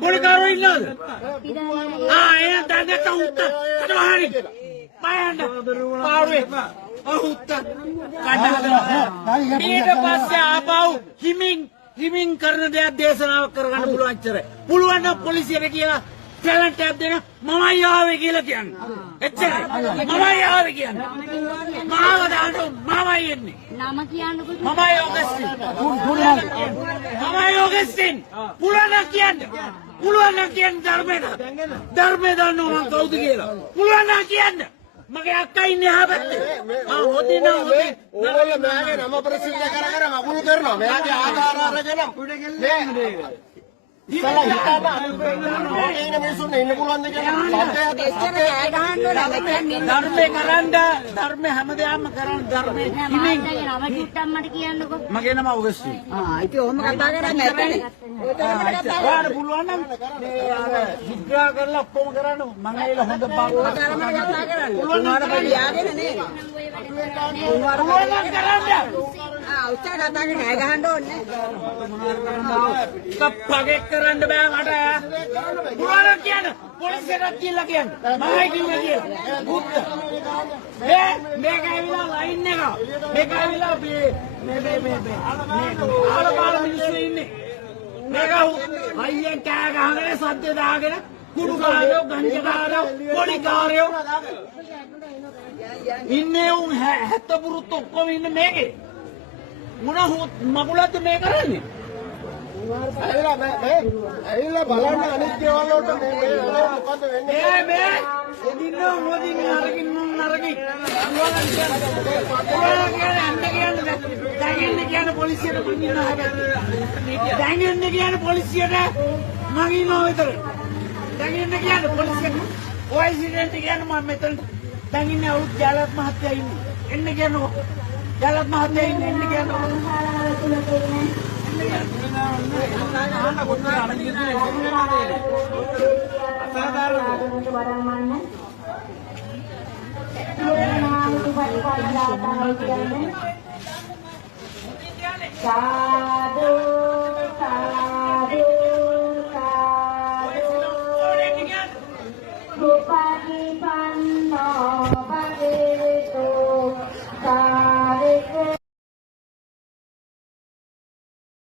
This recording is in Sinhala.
Polikaru illad. Ena tanda kautta. Kata hari. Bayanda. Pawe. Ahutta. Kanda. ඊට පස්සේ ආපහු හිමින් කරන දෙයක් දේශනාවක් කරගන්න පුළුවන් ඉච්චරයි. පුළුවන් නම් පොලිසියට කියලා ටැලන්ට් එකක් දෙන්න මමයි ආවේ කියලා කියන්න. එච්චරයි. මමයි ආවේ කියන්න. මාව දාන්න මමයි එන්නේ. නම කියන්නකො. මමයි ඔගස්ටින්. මමයි ඔගස්ටින්. පුළුවන් නම් කියන්න. පුළුවන් නම් කියන්න ධර්මේ දන්නව මං කවුද කියලා. පුළුවන් නම් කියන්න. මගේ අක්කා ඉන්නේ ආ පැත්තේ. හොදින හොදේ. ඕගොල්ලෝ මෙයාගේ නම ප්‍රසිද්ධ කර මගුල් කරනවා. මෙයාගේ ආධාර අරගෙන ඉතලා හිතාම අනුපේන මිනිස්සුන් ඉන්න පුළුවන්ද කියලා ධර්මේ කරන්න ධර්මේ හැමදාම කරන්න ධර්මේ හිමින් නම චුට්ටක් මට කියන්නකො. මගේ නම ඔගස්ටි. ඉතින් ඔහොම කතා කරන්නේ නැත්නේ. ඔයාලට පුළුවන් නම් විග්‍රහ කරලා ඔක්කොම කරන්න මම ඇවිල්ලා හොඳ පාඩම් කතා කරන්න. උනාට පස්සේ යාගෙන නේ. පුළුවන් නම් කරන්න. උච්චා කතා කරන්නේ නෑ ගහන්න ඕනේ. කප්පගේ කරන්න බෑ මට. පුළුවන් කියන්න. පොලිසියට කියලා කියන්න. මමයි කිව්වා කියලා. බුද්ධ. මේක ඇවිල්ලා ලයින් එක. මේක ඇවිල්ලා මේ ආලපාල මිනිස්සු ඉන්නේ. මේක අයියෙන් කෑ ගහගෙන සද්ද දාගෙන කුඩු කාරයෝ ගංජකාරයෝ පොලිකාරයෝ ඉන්නේ උන් 70 පුරුත් ඔක්කොම ඉන්නේ මේකේ. මොන මගුලක්ද මේ කරන්නේ? ඇවිල්ලා බලන්න අනිත් දේවල් වලට මේ මොකද්ද වෙන්නේ? මේ එදින්න මොදින් අරකින් නරකි. දැන් පොලිසියට පුංචින හැබැයි. දැන් කියන්නේ පොලිසියට මම ඉන්නවා විතර. දැන් කියන්නේ පොලිසියට ඔය ඉන්සිඩන්ට් කියන්නේ මම මෙතන දැන් ඉන්නේ අවුත් ජාලත් මහත්තයා ඉන්නේ. එන්න කියනවා. ජාලත් මහත්තයා ඉන්නේ එන්න කියනවා. Sadu, sadu, sadu. Bupati Pano, Bupati.